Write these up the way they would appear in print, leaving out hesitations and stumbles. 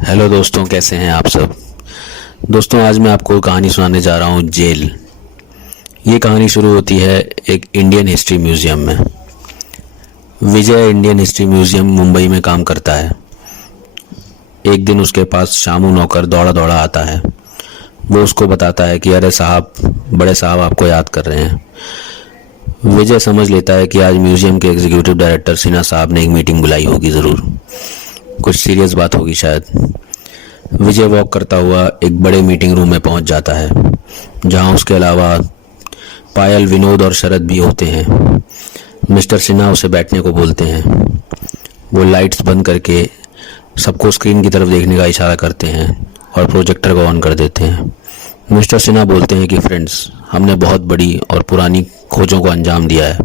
Hello दोस्तों, कैसे हैं आप सब। दोस्तों, आज मैं आपको कहानी सुनाने जा रहा हूँ जेल। ये कहानी शुरू होती है एक इंडियन हिस्ट्री म्यूज़ियम में। विजय इंडियन हिस्ट्री म्यूज़ियम मुंबई में काम करता है। एक दिन उसके पास शामू नौकर दौड़ा दौड़ा आता है। वो उसको बताता है कि अरे साहब, बड़े साहब आपको याद कर रहे हैं। विजय समझ लेता है कि आज म्यूज़ियम के एग्जीक्यूटिव डायरेक्टर सिन्हा साहब ने एक मीटिंग बुलाई होगी, ज़रूर कुछ सीरियस बात होगी शायद। विजय वॉक करता हुआ एक बड़े मीटिंग रूम में पहुंच जाता है, जहां उसके अलावा पायल, विनोद और शरद भी होते हैं। मिस्टर सिन्हा उसे बैठने को बोलते हैं। वो लाइट्स बंद करके सबको स्क्रीन की तरफ देखने का इशारा करते हैं और प्रोजेक्टर को ऑन कर देते हैं। मिस्टर सिन्हा बोलते हैं कि फ्रेंड्स, हमने बहुत बड़ी और पुरानी खोजों को अंजाम दिया है,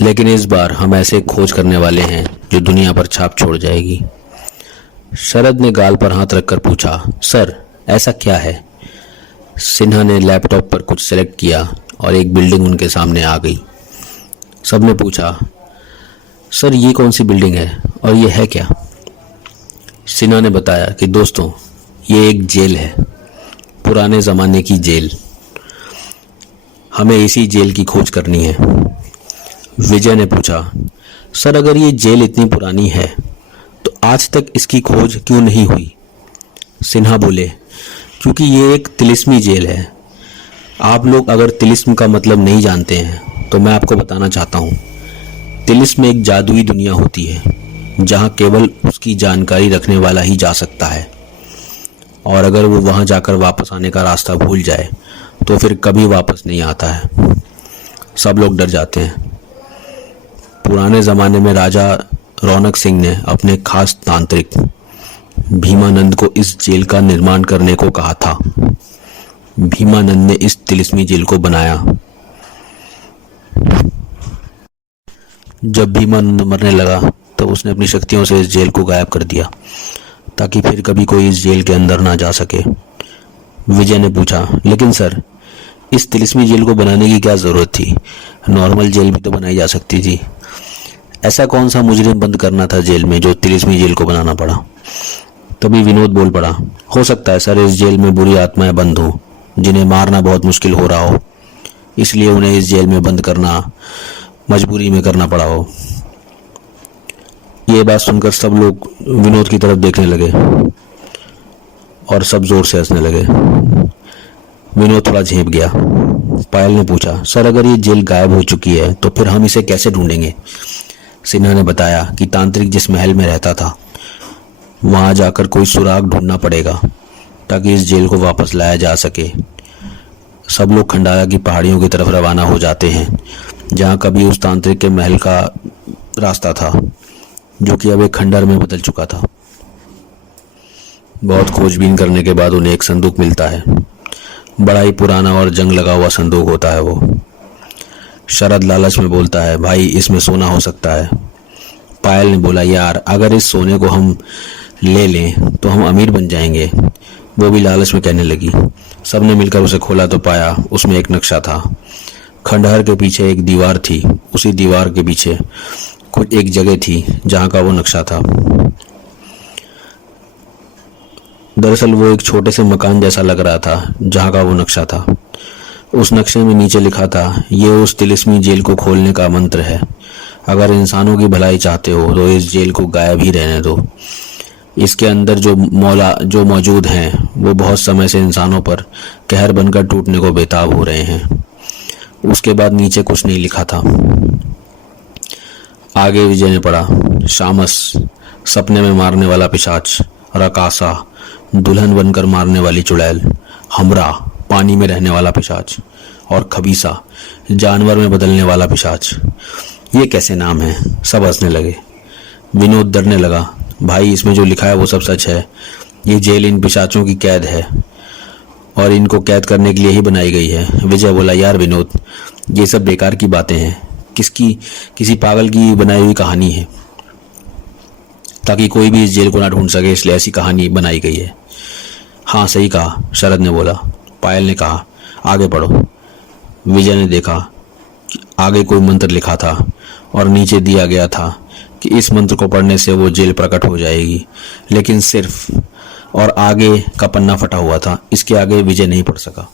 लेकिन इस बार हम ऐसे खोज करने वाले हैं जो दुनिया पर छाप छोड़ जाएगी। शरद ने गाल पर हाथ रखकर पूछा, सर ऐसा क्या है। सिन्हा ने लैपटॉप पर कुछ सेलेक्ट किया और एक बिल्डिंग उनके सामने आ गई। सबने पूछा, सर ये कौन सी बिल्डिंग है और ये है क्या। सिन्हा ने बताया कि दोस्तों, ये एक जेल है, पुराने ज़माने की जेल। हमें इसी जेल की खोज करनी है। विजय ने पूछा, सर अगर ये जेल इतनी पुरानी है तो आज तक इसकी खोज क्यों नहीं हुई। सिन्हा बोले, क्योंकि ये एक तिलिस्मी जेल है। आप लोग अगर तिलिस्म का मतलब नहीं जानते हैं तो मैं आपको बताना चाहता हूँ। तिलिस्म एक जादुई दुनिया होती है जहाँ केवल उसकी जानकारी रखने वाला ही जा सकता है, और अगर वो वहाँ जाकर वापस आने का रास्ता भूल जाए तो फिर कभी वापस नहीं आता है। सब लोग डर जाते हैं। पुराने ज़माने में राजा रौनक सिंह ने अपने खास तांत्रिक भीमानंद को इस जेल का निर्माण करने को कहा था। भीमानंद ने इस तिलिस्मी जेल को बनाया। जब भीमानंद मरने लगा तब उसने अपनी शक्तियों से इस जेल को गायब कर दिया, ताकि फिर कभी कोई इस जेल के अंदर ना जा सके। विजय ने पूछा, लेकिन सर इस तिलिस्मी जेल को बनाने की क्या ज़रूरत थी। नॉर्मल जेल भी तो बनाई जा सकती थी। ऐसा कौन सा मुजरिम बंद करना था जेल में जो तिलिस्मी जेल को बनाना पड़ा। तभी विनोद बोल पड़ा, हो सकता है सर इस जेल में बुरी आत्माएं बंद हो जिन्हें मारना बहुत मुश्किल हो रहा हो, इसलिए उन्हें इस जेल में बंद करना मजबूरी में करना पड़ा हो। ये बात सुनकर सब लोग विनोद की तरफ देखने लगे और सब जोर से हंसने लगे। विनोद थोड़ा झेंप गया। पायल ने पूछा, सर अगर ये जेल गायब हो चुकी है तो फिर हम इसे कैसे ढूंढेंगे। सिन्हा ने बताया कि तांत्रिक जिस महल में रहता था वहां जाकर कोई सुराग ढूंढना पड़ेगा ताकि इस जेल को वापस लाया जा सके। सब लोग खंडाला की पहाड़ियों की तरफ रवाना हो जाते हैं, जहां कभी उस तांत्रिक के महल का रास्ता था, जो कि अब एक खंडर में बदल चुका था। बहुत खोजबीन करने के बाद उन्हें एक संदूक मिलता है। बड़ा ही पुराना और जंग लगा हुआ संदूक होता है वो। शरद लालच में बोलता है, भाई इसमें सोना हो सकता है। पायल ने बोला, यार अगर इस सोने को हम ले लें तो हम अमीर बन जाएंगे। वो भी लालच में कहने लगी। सबने मिलकर उसे खोला तो पाया उसमें एक नक्शा था। खंडहर के पीछे एक दीवार थी, उसी दीवार के पीछे कुछ एक जगह थी जहाँ का वो नक्शा था। दरअसल वो एक छोटे से मकान जैसा लग रहा था जहाँ का वो नक्शा था। उस नक्शे में नीचे लिखा था, ये उस तिलिस्मी जेल को खोलने का मंत्र है। अगर इंसानों की भलाई चाहते हो तो इस जेल को गायब ही रहने दो। इसके अंदर जो मौजूद हैं वो बहुत समय से इंसानों पर कहर बनकर टूटने को बेताब हो रहे हैं। उसके बाद नीचे कुछ नहीं लिखा था। आगे विजय ने पढ़ा, शामस, सपने में मारने वाला पिशाच, रकासा, दुल्हन बनकर मारने वाली चुड़ैल, हमरा, पानी में रहने वाला पिशाच, और खबीसा, जानवर में बदलने वाला पिशाच। ये कैसे नाम है। सब हंसने लगे। विनोद डरने लगा, भाई इसमें जो लिखा है वो सब सच है। ये जेल इन पिशाचों की कैद है और इनको कैद करने के लिए ही बनाई गई है। विजय बोला, यार विनोद, ये सब बेकार की बातें हैं। किसी पागल की बनाई हुई कहानी है ताकि कोई भी इस जेल को ना ढूंढ सके, इसलिए ऐसी कहानी बनाई गई है। हाँ सही कहा, शरद ने बोला। पायल ने कहा, आगे पढ़ो। विजय ने देखा कि आगे कोई मंत्र लिखा था और नीचे दिया गया था कि इस मंत्र को पढ़ने से वो जेल प्रकट हो जाएगी, लेकिन सिर्फ और आगे का पन्ना फटा हुआ था, इसके आगे विजय नहीं पढ़ सका।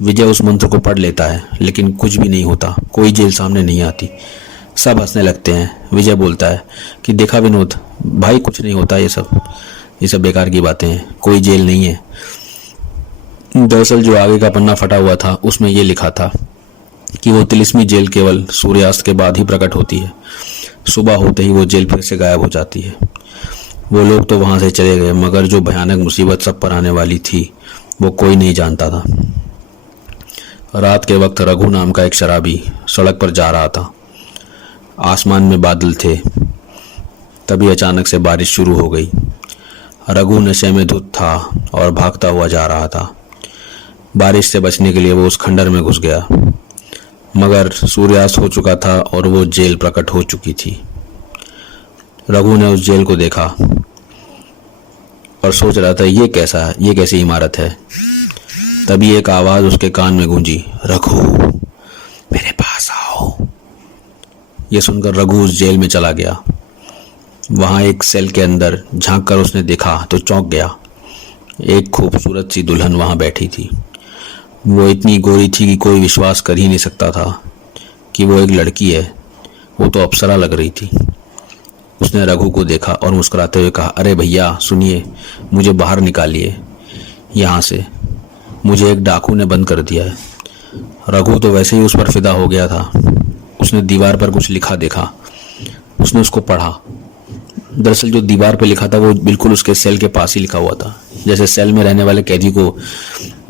विजय उस मंत्र को पढ़ लेता है लेकिन कुछ भी नहीं होता, कोई जेल सामने नहीं आती। सब हंसने लगते हैं। विजय बोलता है कि देखा विनोद भाई, कुछ नहीं होता, ये सब बेकार की बातें हैं, कोई जेल नहीं है। दरअसल जो आगे का पन्ना फटा हुआ था उसमें ये लिखा था कि वो तिलिस्मी जेल केवल सूर्यास्त के बाद ही प्रकट होती है, सुबह होते ही वो जेल फिर से गायब हो जाती है। वो लोग तो वहां से चले गए, मगर जो भयानक मुसीबत सब पर आने वाली थी वो कोई नहीं जानता था। रात के वक्त रघु नाम का एक शराबी सड़क पर जा रहा था। आसमान में बादल थे। तभी अचानक से बारिश शुरू हो गई। रघु नशे में धुत था और भागता हुआ जा रहा था। बारिश से बचने के लिए वो उस खंडर में घुस गया, मगर सूर्यास्त हो चुका था और वो जेल प्रकट हो चुकी थी। रघु ने उस जेल को देखा और सोच रहा था ये कैसी इमारत है। तभी एक आवाज उसके कान में गूंजी, रघु मेरे पास आओ। ये सुनकर रघु उस जेल में चला गया। वहां एक सेल के अंदर झांक कर उसने देखा तो चौंक गया। एक खूबसूरत सी दुल्हन वहां बैठी थी। वो इतनी गोरी थी कि कोई विश्वास कर ही नहीं सकता था कि वो एक लड़की है। वो तो अप्सरा लग रही थी। उसने रघु को देखा और मुस्कुराते हुए कहा, अरे भैया सुनिए, मुझे बाहर निकालिए यहाँ से, मुझे एक डाकू ने बंद कर दिया है। रघु तो वैसे ही उस पर फिदा हो गया था। उसने दीवार पर कुछ लिखा देखा। उसने उसको पढ़ा। दरअसल जो दीवार पर लिखा था वो बिल्कुल उसके सेल के पास ही लिखा हुआ था, जैसे सेल में रहने वाले कैदी को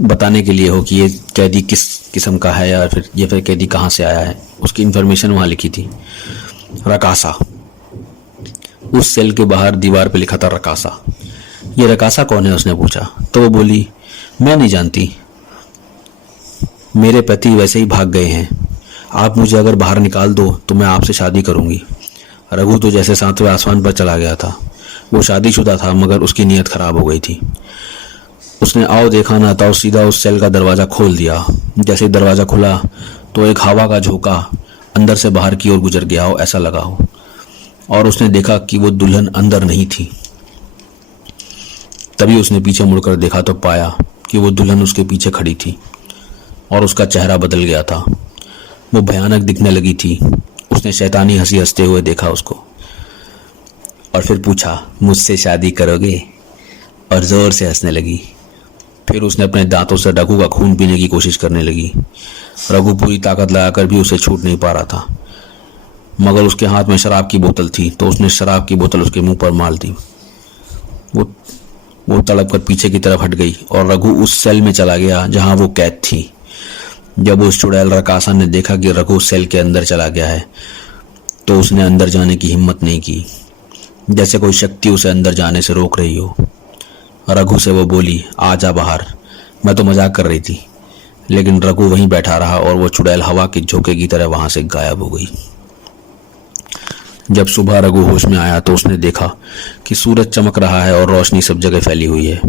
बताने के लिए हो कि ये कैदी किस किस्म का है या फिर कैदी कहाँ से आया है, उसकी इन्फॉर्मेशन वहाँ लिखी थी। रकासा, उस सेल के बाहर दीवार पे लिखा था रकासा। ये रकासा कौन है, उसने पूछा। तो वो बोली, मैं नहीं जानती, मेरे पति वैसे ही भाग गए हैं, आप मुझे अगर बाहर निकाल दो तो मैं आपसे शादी करूंगी। रघु तो जैसे सातवें आसमान पर चला गया था। वो शादीशुदा था मगर उसकी नीयत खराब हो गई थी। उसने आओ देखा ना ताओ सीधा उस सेल का दरवाजा खोल दिया। जैसे ही दरवाजा खुला तो एक हवा का झोंका अंदर से बाहर की ओर गुजर गया हो, ऐसा लगा हो। और उसने देखा कि वो दुल्हन अंदर नहीं थी। तभी उसने पीछे मुड़कर देखा तो पाया कि वो दुल्हन उसके पीछे खड़ी थी और उसका चेहरा बदल गया था। वो भयानक दिखने लगी थी। उसने शैतानी हंसी हंसते हुए देखा उसको और फिर पूछा, मुझसे शादी करोगे? और जोर से हंसने लगी। फिर उसने अपने दांतों से रघु का खून पीने की कोशिश करने लगी। रघु पूरी ताकत लगाकर भी उसे छूट नहीं पा रहा था, मगर उसके हाथ में शराब की बोतल थी तो उसने शराब की बोतल उसके मुंह पर मार दी। वो तड़प कर पीछे की तरफ हट गई और रघु उस सेल में चला गया जहां वो कैद थी। जब उस चुड़ैल रकासा ने देखा कि रघु सेल के अंदर चला गया है तो उसने अंदर जाने की हिम्मत नहीं की, जैसे कोई शक्ति उसे अंदर जाने से रोक रही हो। रघु से वो बोली, आ जा बाहर। मैं तो मजाक कर रही थी, लेकिन रघु वहीं बैठा रहा और वो चुड़ैल हवा के झोंके की तरह वहां से गायब हो गई। जब सुबह रघु होश में आया तो उसने देखा कि सूरज चमक रहा है और रोशनी सब जगह फैली हुई है।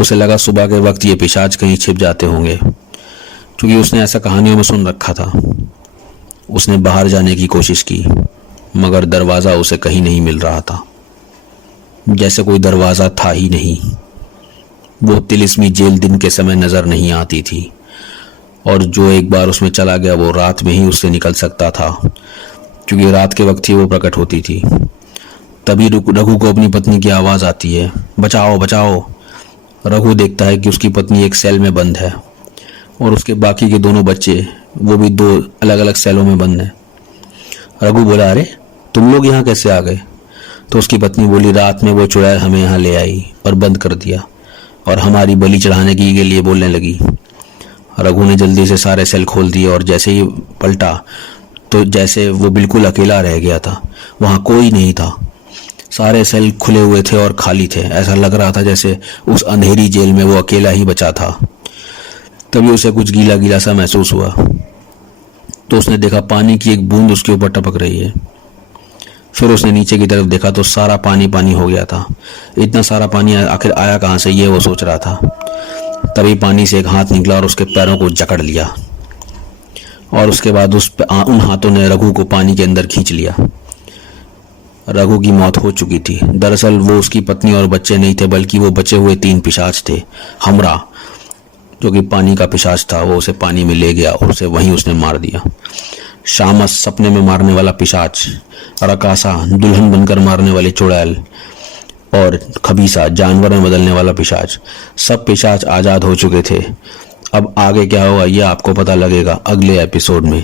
उसे लगा सुबह के वक्त ये पिशाच कहीं छिप जाते होंगे, क्योंकि उसने ऐसा कहानियों में सुन रखा था। उसने बाहर जाने की कोशिश की मगर दरवाजा उसे कहीं नहीं मिल रहा था, जैसे कोई दरवाजा था ही नहीं। वो तिलिस्मी जेल दिन के समय नजर नहीं आती थी और जो एक बार उसमें चला गया वो रात में ही उससे निकल सकता था, क्योंकि रात के वक्त ही वो प्रकट होती थी। तभी रघु को अपनी पत्नी की आवाज आती है, बचाओ बचाओ। रघु देखता है कि उसकी पत्नी एक सेल में बंद है और उसके बाकी के दोनों बच्चे वो भी 2 अलग अलग सेलों में बंद हैं। रघु बोला, अरे तुम लोग यहाँ कैसे आ गए? तो उसकी पत्नी बोली, रात में वो चुड़ैल हमें यहाँ ले आई और बंद कर दिया और हमारी बलि चढ़ाने के लिए बोलने लगी। रघु ने जल्दी से सारे सेल खोल दिए और जैसे ही पलटा तो जैसे वो बिल्कुल अकेला रह गया था। वहाँ कोई नहीं था। सारे सेल खुले हुए थे और खाली थे। ऐसा लग रहा था जैसे उस अंधेरी जेल में वो अकेला ही बचा था। तभी उसे कुछ गीला गीला सा महसूस हुआ तो उसने देखा पानी की एक बूंद उसके ऊपर टपक रही है। फिर उसने नीचे की तरफ देखा तो सारा पानी पानी हो गया था। इतना सारा पानी आखिर आया कहाँ से, ये वो सोच रहा था। तभी पानी से एक हाथ निकला और उसके पैरों को जकड़ लिया और उसके बाद उन हाथों ने रघु को पानी के अंदर खींच लिया। रघु की मौत हो चुकी थी। दरअसल वो उसकी पत्नी और बच्चे नहीं थे, बल्कि वो बचे हुए 3 पिशाच थे। हमरा, जो कि पानी का पिशाच था, वो उसे पानी में ले गया और उसे वहीं उसने मार दिया। शामस, सपने में मारने वाला पिशाच। रकासा, दुल्हन बनकर मारने वाली चुड़ैल। और खबीसा, जानवर में बदलने वाला पिशाच। सब पिशाच आज़ाद हो चुके थे। अब आगे क्या होगा ये आपको पता लगेगा अगले एपिसोड में।